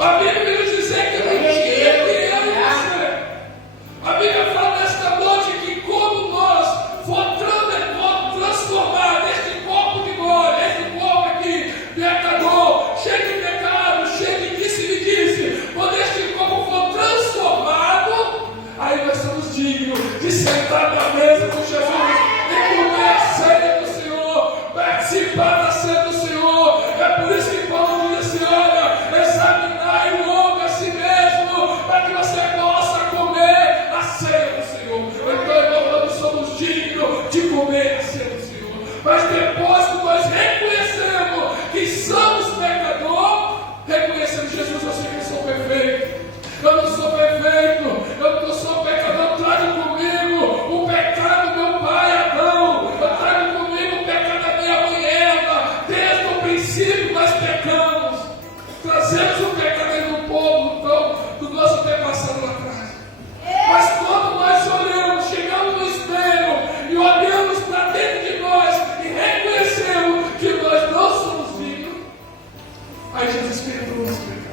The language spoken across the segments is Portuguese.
A Bíblia nos diz que não tinha criança. A Bíblia fala nesta noite que como nós for transformar este corpo de glória, este corpo aqui, pecador, cheio de pecado, cheio de disse-me-disse, quando este corpo for transformado, aí nós somos dignos de sentar na mesa com Jesus e comer a ceia do Senhor, participar da ceia do Senhor. É por isso que Paulo diz assim: olha, examinar o homem a si mesmo, para que você possa comer a ceia do Senhor. Então, irmão, nós somos dignos de comer a ceia do Senhor. Mas depois que nós reconhecemos que somos pecadores, reconhecemos: Jesus, eu sei que sou perfeito. Eu não sou perfeito, eu não sou pecador. Eu trago comigo o pecado do meu pai Adão, eu trago comigo o pecado da minha mãe Eva. Desde o princípio nós pecamos, trazemos o pecado aí do povo, então, do nosso antepassado lá atrás. Mas quando nós olhamos, chegamos no espelho e olhamos para dentro de nós e reconhecemos que nós não somos dignos, aí Jesus perdoa os pecados.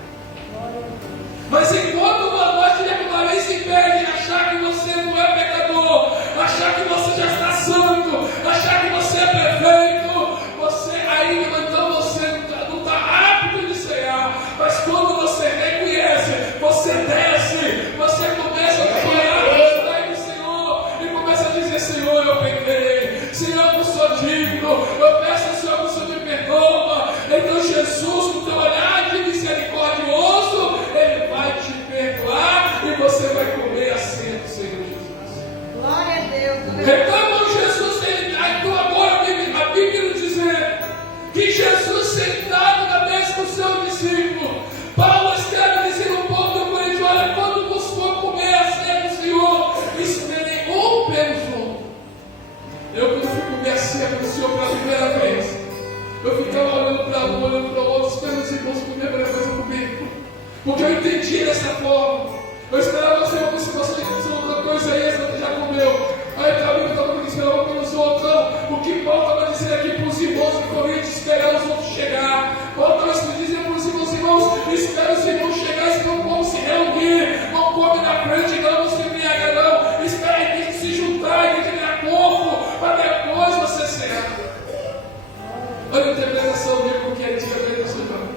Mas enquanto nós tiramos uma vez em pé de achar que você não é pecador, achar que você já está santo, achar que você é perfeito, você ainda, então você não está apto de cear. Mas quando você reconhece, você desce, você começa a chorar aos pés do Senhor e começa a dizer: Senhor, eu pequei, Senhor, eu não sou digno, eu peço ao Senhor que o Senhor me perdoa. Então Jesus, com o teu olhar de misericordioso, Ele vai te perdoar e você vai comer a ceia do Senhor Jesus. Glória a Deus. Então Jesus, então agora a Bíblia nos diz que Jesus sentado na mesa com o seu discípulo, Paulo escreve dizendo ao povo do Coríntios: olha, quando você for comer a ceia do Senhor, esperem um pelos outros. Eu, quando fui comer a ceia do Senhor pela primeira vez, eu ficava olhando para um, olhando para o outro, esperando os irmãos comer a primeira coisa comigo, porque eu entendi dessa forma. Eu esperava ser como se fosse outra coisa extra que já comeu. Aí a Bíblia estava me esperando pelos outros. O que Paulo estava dizendo aqui para os irmãos de Coríntios: esperar os outros chegar. Paulo estava dizendo para os irmãos: espera os irmãos chegar, espera o povo se reunir. Não come na frente, não se embriaga, não. Espera a igreja se juntar, a igreja ganhar corpo, para depois você cear. Olha a interpretação dele, porque é antigamente eu sou jovem.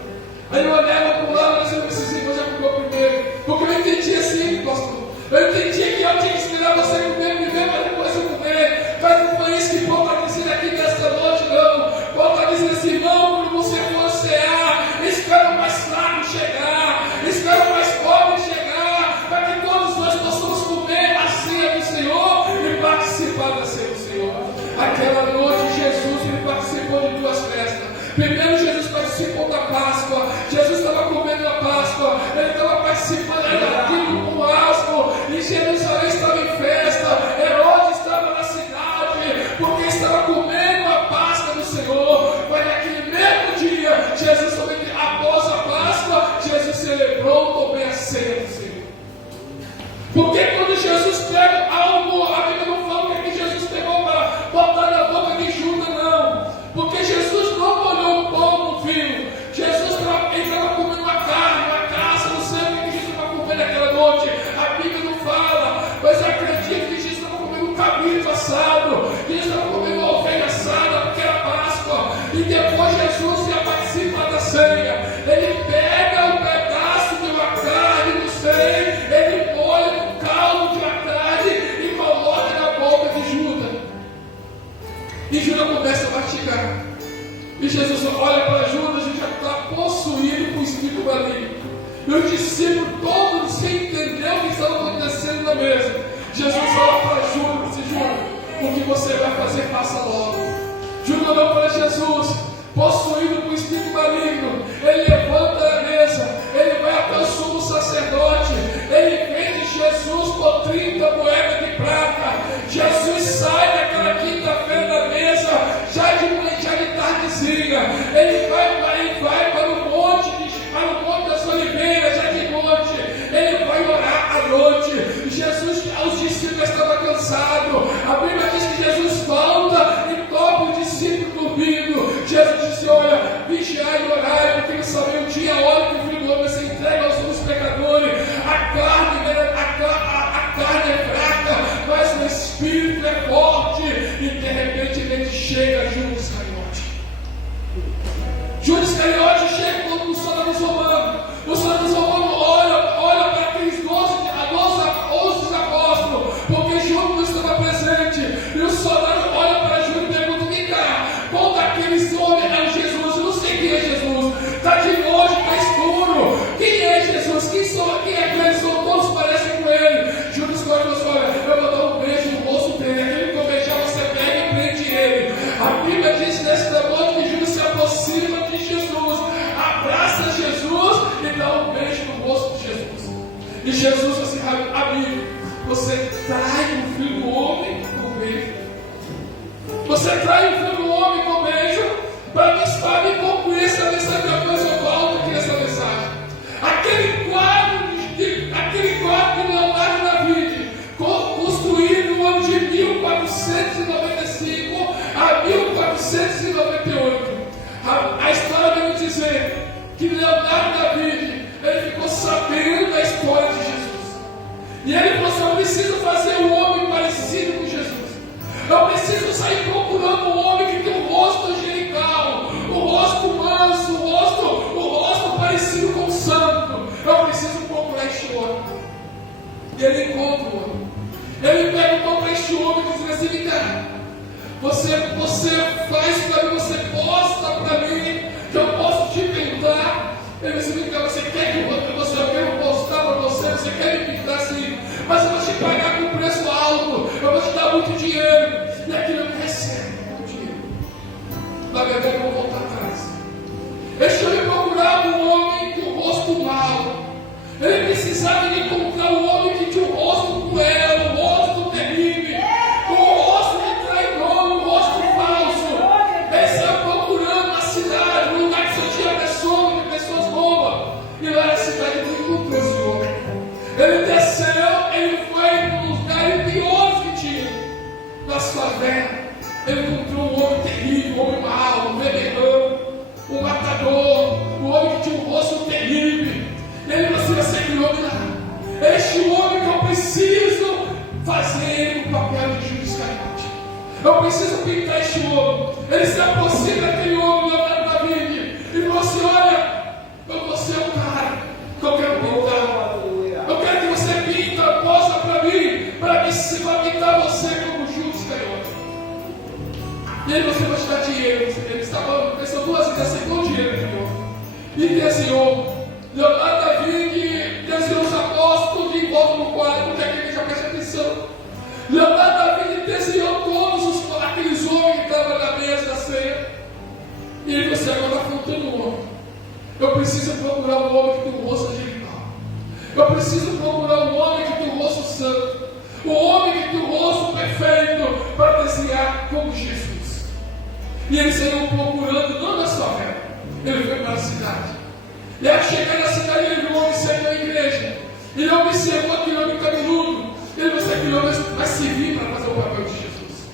Aí eu olhava para o lado, mas eu precisei, já comeu primeiro. Porque eu entendi assim, pastor. Eu entendi que eu tinha que esperar você comer primeiro, mas depois eu comer. Mas não foi isso que Paulo está dizendo aqui nesta noite, não. Paulo está dizendo assim: não, quando você for cear, espera o mais fraco chegar, espera o mais pobre chegar, para que todos nós possamos comer a ceia do Senhor e participar da ceia do Senhor. Aquela noite, Jesus ele participou de duas festas. Primeiro, Jesus participou da Páscoa. Jesus estava comendo a Páscoa. Ele estava participando daquilo com asco. E Jerusalém estava em festa. Herodes estava na cidade, porque estava comendo a Páscoa do Senhor. Mas naquele mesmo dia, Jesus também, após a Páscoa, Jesus celebrou também a ceia do Senhor. Porque quando Jesus pega algo, a Bíblia não fala que Jesus pegou para botar na boca de Judas, não. Porque Jesus não molhou o pão no vinho. Jesus estava comendo uma carne, uma caça, não sei o que Jesus estava comendo naquela noite. A Bíblia não fala, mas acredito que Jesus estava comendo um cabrito assado, que Jesus estava comendo uma ovelha assada, porque era Páscoa. E depois Jesus ia participar da ceia. Ele pega um pedaço de uma carne, não sei, ele molha no caldo de uma carne e coloca na boca de Judas. E Judas começa a mastigar. E Jesus olha para Judas e já está possuído por espírito maligno. E os discípulos todos sem entender o que estava acontecendo na mesa. Jesus fala para Judas: Judas, o que você vai fazer, faça logo. Judas olhou para Jesus, possuído por espírito maligno. Ele levanta a mesa, ele vai até o sumo sacerdote, ele vende Jesus por 30 moedas de prata. Jesus sai daquela quinta-feira da mesa, já de tardezinha. Ele vai para o monte das oliveiras, já de noite. Ele vai orar à noite. Jesus, os discípulos estavam cansados. A Bíblia diz que Jesus volta e toca o discípulo dormindo. Jesus disse: olha, vigiai e orai, porque não sabia o dia, a hora que o Filho do Homem vai ser entregue chega Judas Iscariote. Judas Iscariote chega quando o soldados romanos. Os soldados romanos olha para aqueles 12 apóstolos, porque Judas não estava presente. E os soldados olham para Judas e perguntam: vem cá, qual daqueles homens é Jesus? Eu não sei quem é Jesus. Está de longe, está escuro. Quem é Jesus? Quem é que eles são? Todos parecem com ele. Judas Iscariote fala: eu vou dar um beijo no rosto dele. Aquele que eu beijar, você pega e prende ele. A Bíblia diz nesse modo que Judas se aproxima de Jesus, abraça Jesus e dá um beijo no rosto de Jesus. E Jesus fala assim: amigo, você trai o filho do homem com beijo. Você trai o filho do homem com beijo para me concluir essa mensagem. Depois eu volto aqui essa mensagem. Aquele quadro de Leonardo da Vinci, construído no ano de 1495 a 1498. A história vai nos dizer que Leonardo da Vinci, ele ficou sabendo da história de Jesus. E ele falou assim: eu preciso fazer um homem parecido com Jesus. Eu preciso sair procurando um homem que tem um rosto angelical, um rosto manso, um rosto parecido com o santo. Eu preciso procurar este homem. E ele encontra o homem. Ele perguntou para este homem e diz assim: vem cá, você faz para mim, você posta para mim, que eu posso te pintar. Ele disse: vem cá, você quer que eu quero postar para você, você quer me pintar assim, mas eu vou te pagar com um preço alto, eu vou te dar muito dinheiro. E aquilo eu recebo muito dinheiro. Na verdade, eu vou voltar atrás. Este homem procurava um homem com o rosto mau. Ele precisava de encontrar um homem que tinha um rosto cruel, um rosto terrível, um rosto de traidor, um rosto falso. Ele estava procurando na cidade, um lugar que só tinha pessoas boas. E lá na cidade ele encontrou esse homem. Ele desceu, ele foi para os lugares piores que tinha. Nas favelas, ele encontrou um homem terrível, um homem mau, um venenoso, um matador, um homem que tinha um rosto terrível. Ele precisa ser aquele homem lá. Este homem que eu preciso fazer o papel de Judas Iscariote. Eu preciso pintar este homem. Ele se aproxima daquele homem, Leonardo da Vinci, e falou assim: olha, você é o cara que eu quero pintar. Eu quero que você pinta, mostra para mim, para pintar você como Judas Iscariote. E ele: você vai te dar dinheiro. Ele estava pensando duas vezes, aceitou o dinheiro daquele homem. E desenhou. Leonardo da Vinci desenhou os apóstolos de volta no quadro, porque aqui já presta atenção. Leonardo da Vinci desenhou todos aqueles homens que estavam na mesa da ceia. E ele disse: agora está faltando um homem. Eu preciso procurar um homem que tem um rosto angelical. Eu preciso procurar um homem que tem um rosto santo. Um homem que tem um rosto perfeito para desenhar como Jesus. E eles saíram procurando, não na sua fé. Ele foi para a cidade. E ao chegar na cidade, ele viu um homem saindo da igreja. Ele observou aquele homem cabeludo. Ele disse: aquele homem vai servir para fazer o papel de Jesus.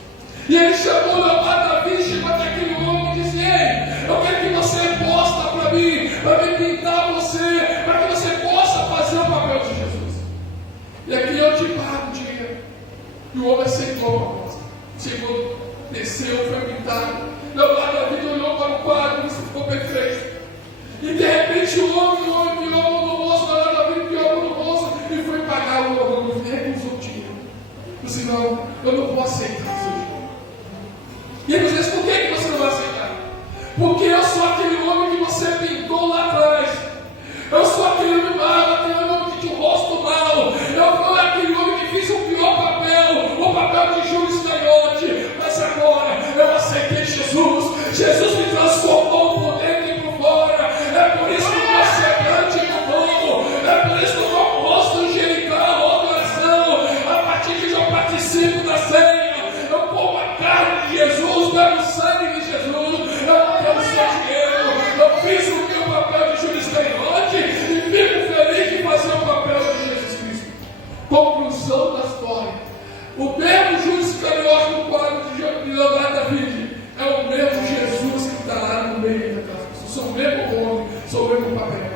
E ele chamou Leonardo da Vinci, chegou até aquele homem e disse: ei, eu quero que você posta para me pintar você, para que você possa fazer o papel de Jesus. E aqui eu te pago dinheiro. E o homem aceitou a proposta. Chegou, desceu, foi pintado. Leonardo da Vinci olhou para o quadro e disse: ficou perfeito. E de repente o homem pior no rosto, Leonardo da Vinci pior no rosto, e foi pagar o horror, e recusou o dinheiro. Disse: não, eu não vou aceitar o seu dinheiro. E ele disse: por que você não vai aceitar? Porque eu sou aquele homem que você pintou lá atrás. Eu sou aquele homem mau, aquele homem que tinha um rosto mau. Eu sou aquele homem que fez o pior papel, o papel de Judas Iscariote. Mas agora eu aceitei Jesus. Jesus me transformou por dentro e por fora. É por isso que meu semblante mudou. É por isso que o meu rosto angelical, o coração, a partir de eu participo da ceia, eu como a carne de Jesus, bebo o sangue de Jesus. Eu não quero seu dinheiro. Eu fiz o meu papel de Judas Iscariote e fico feliz de fazer o papel de Jesus Cristo. Conclusão da história: o mesmo Judas Iscariote no quadro de Leonardo da Vinci é o mesmo Jesus que está lá no meio daquelas pessoas. Sou o mesmo homem, sou o mesmo papel.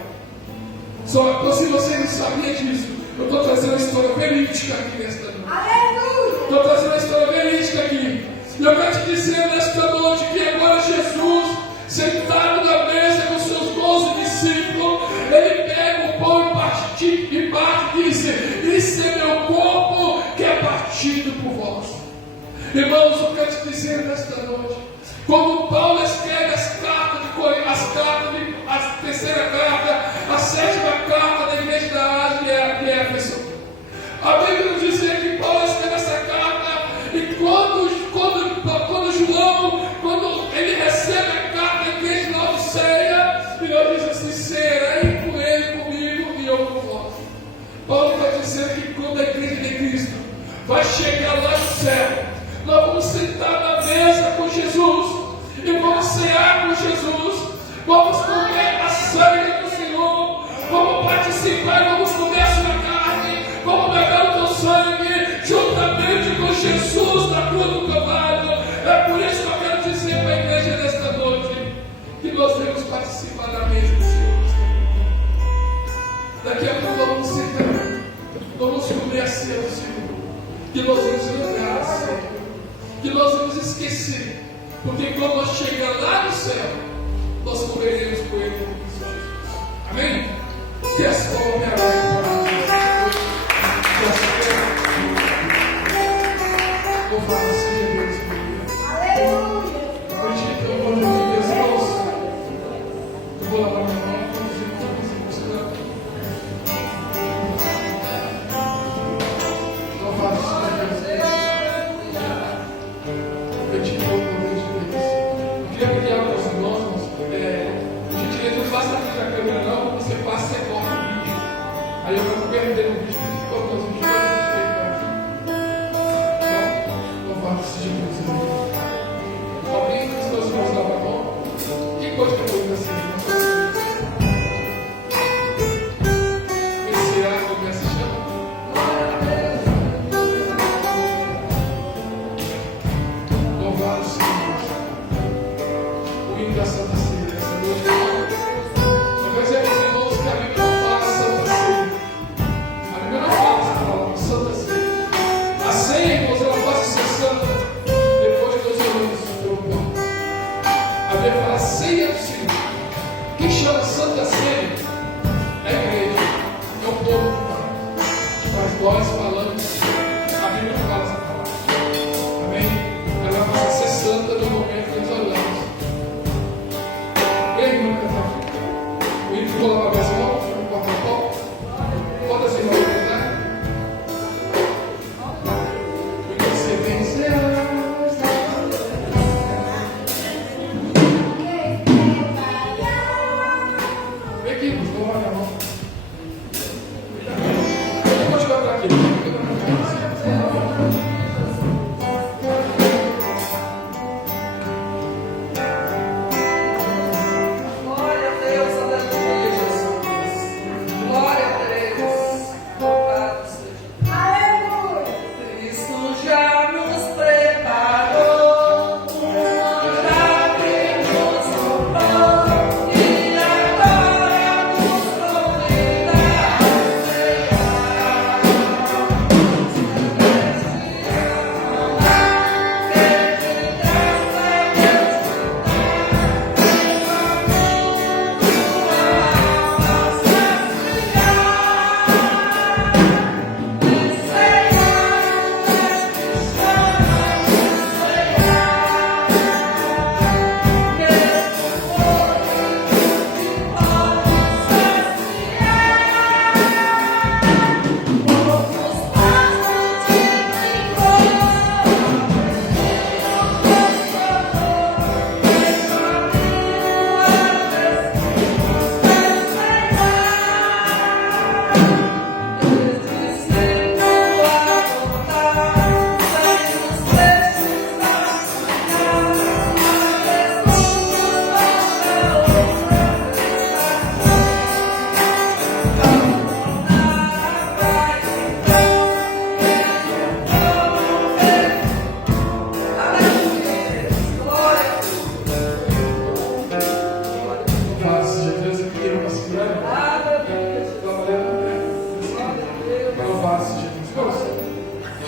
Só se você não sabia disso, eu estou trazendo uma história verídica aqui nesta noite. Aleluia! Estou trazendo uma história verídica aqui. E eu quero te dizer nesta noite Irmãos, eu quero te dizer nesta noite, quando Paulo escreve a terceira carta, a sétima carta da igreja da Ásia de Éfeso, a Bíblia nos diz que Paulo escreve essa carta, e quando João, quando ele recebe a carta da igreja de Laodiceia, ele diz assim: serei com ele, comigo, e eu com vós. Paulo vai dizer que quando a igreja de Cristo vai chegar lá no céu, nós vamos sentar na mesa com Jesus, e vamos cear com Jesus, vamos comer a sangue do Senhor, vamos participar, vamos comer a sua carne, vamos beber o teu sangue, juntamente com Jesus na cruz do Calvário. É por isso que eu quero dizer para a igreja nesta noite, que nós vamos participar da mesa do Senhor. Daqui a pouco vamos sentar, vamos comer a ceia do Senhor, que nós vamos lembrar a ceia, que nós vamos esquecer, porque quando nós chegar lá no céu, nós comeremos com ele. Amém? Que essa é a minha live. Louvado seja Deus. Aleluia. Acredito, eu vou ouvir Deus, irmãos. Eu vou lavar minha mão. Louvado seja Deus. Acredito, eu vou ouvir Deus. Eu queria pedir algo aos irmãos. Gentileza, não faça aqui na câmera, não. Você passa e corta o vídeo. Aí eu vou perder o vídeo. Todos os vídeos. Louvado seja Deus. Alguém dos seus irmãos lava a mão? Que coisa que eu vou dizer assim? Esse ar como é que se chama? Louvado seja Deus. O hino da Santa Ceia essa noite. Só quero dizer para os irmãos que a Bíblia não fala Santa Ceia. A Bíblia não fala essa palavra, Santa Ceia. A ceia, irmãos, ela pode ser santa depois dos olhos do pão. A Bíblia fala ceia do Senhor. Quem chama Santa Ceia é a igreja, é o povo do Pai. Mas nós falamos, a Bíblia não fala essa palavra. Amém? Ela vai ser santa no momento que nós olhamos. Ei, irmão, o hino ficou lá para as mãos, no porta-pó. Pode assim, irmão, né? Porque você vencerá. Vem aqui, irmãos, vou lavar minha mão. Vamos continuar para aqui. Glória a Deus, aleluia, Jesus. Glória a Deus. Louvado seja. Aleluia. Cristo já nos preparou, já abrimos o pão e agora nos convida a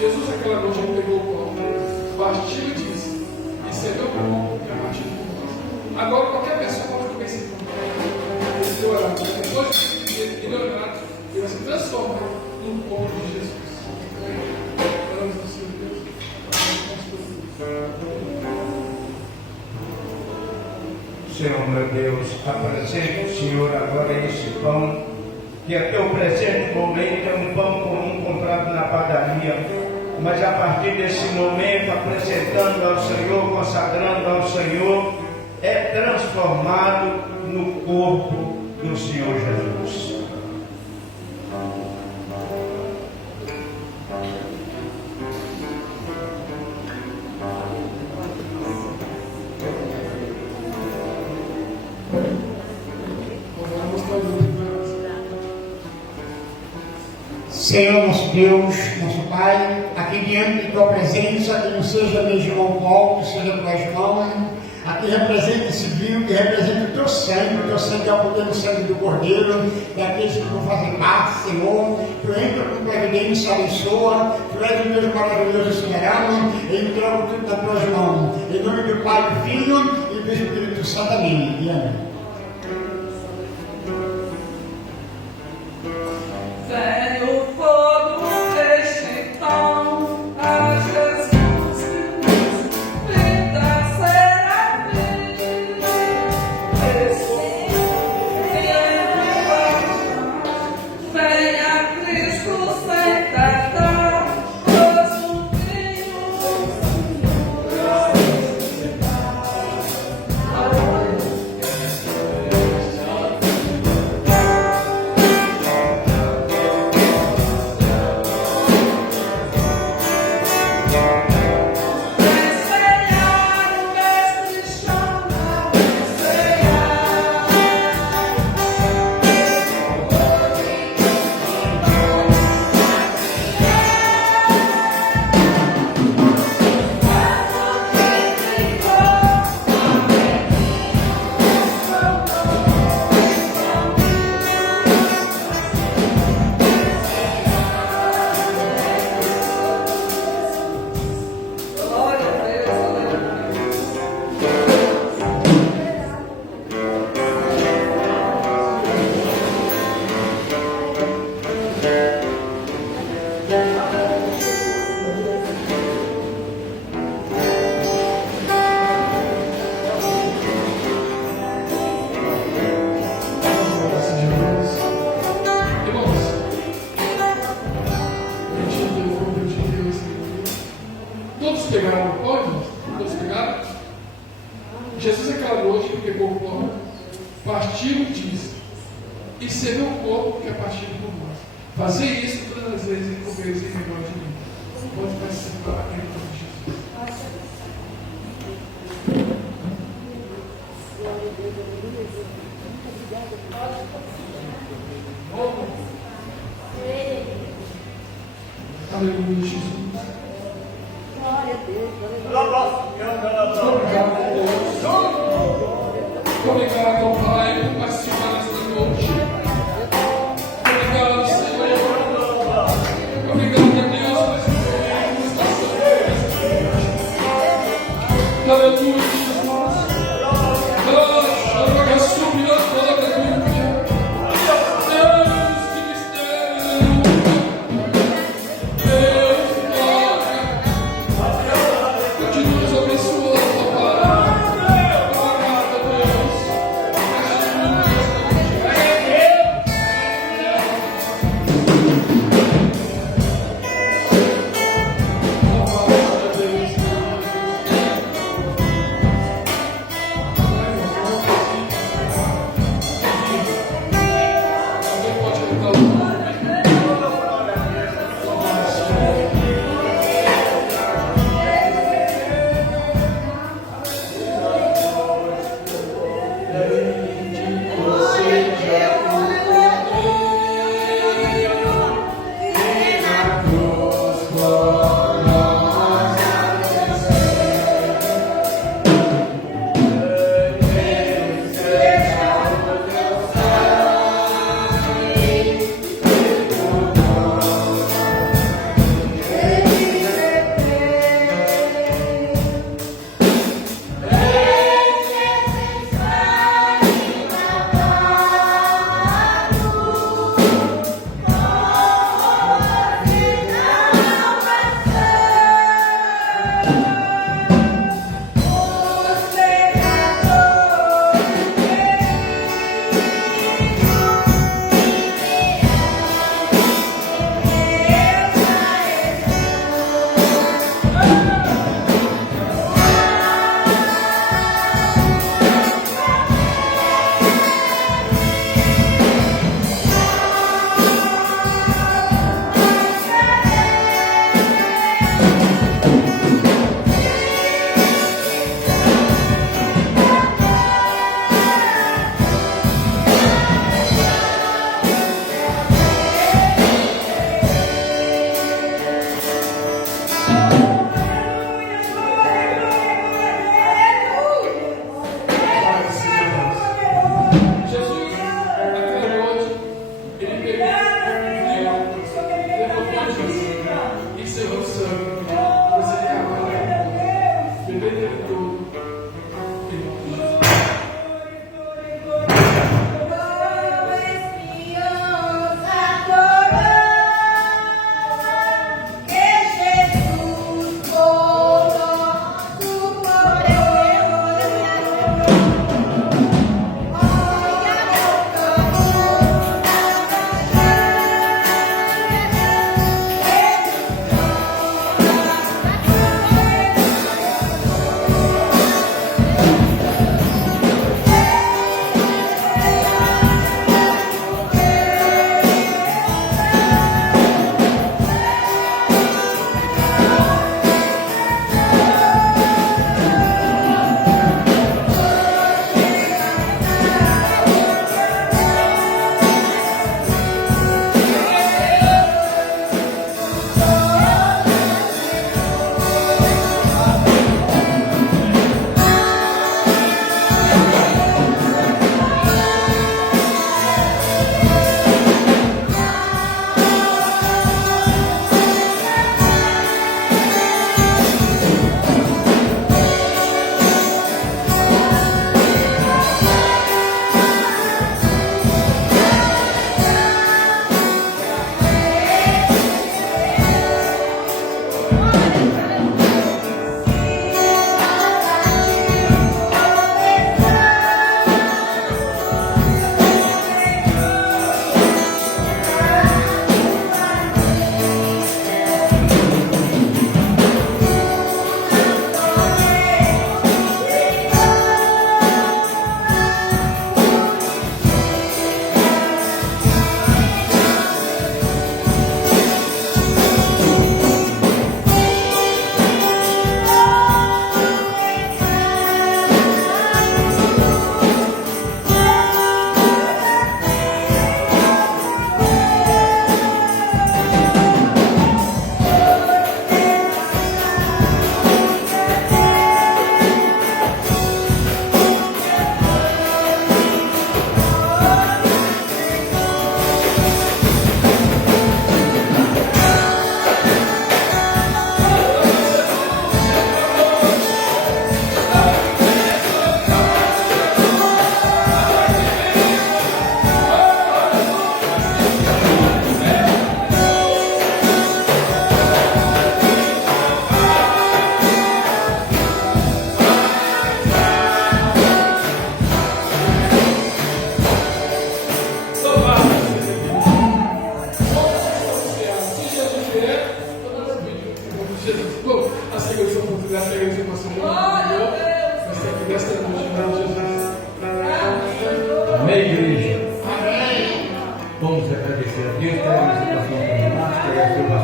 Jesus, aquela noite, ele pegou o pão, partiu e disse: esse é meu corpo, que é partido por nós. Agora, qualquer pessoa pode comer esse pão. Ele orar. Depois ele orar, ele vai se transformar no corpo de Jesus. Oramos ao Senhor Deus. Senhor meu Deus, apresento, Senhor, agora esse pão, que até o presente momento é um pão comum comprado na padaria, mas a partir desse momento, apresentando ao Senhor, consagrando ao Senhor, é transformado no corpo do Senhor Jesus. Senhor nosso Deus, nosso Pai, aqui diante de Tua presença, que não seja meu irmão Paulo, que seja Tuas mãos, aqui representa esse vinho, que representa o Teu sangue é o poder do sangue do Cordeiro, daqueles que vão fazer parte, Senhor. Tu entra com providência, abençoa, Tu és um Deus maravilhoso e soberano, e entrego tudo nas Tuas mãos. Em nome do Pai, do Filho e do Espírito Santo, amém. E amém. Vem o fogo deste pão, a Jesus que vida será feliz. Venha Cristo sem tardar, pois o vinho pegaram o pão? Todos pegaram? Jesus aquela noite que pegou o pão, partiu e disse: isso é meu corpo que é partido por nós. Fazer isso todas as vezes e comereis em memória de mim. Pode participar em nome de Jesus. Aleluia, Jesus. Obrigado, Pai, por participar nesta noite. Obrigado, Senhor. Obrigado, Deus, por essa manifestação desta noite. Aleluia, Jesus. Deus, que mistério. Deus,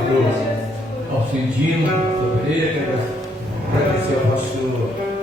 pastor Alcindino, sobre ele, agradecer ao pastor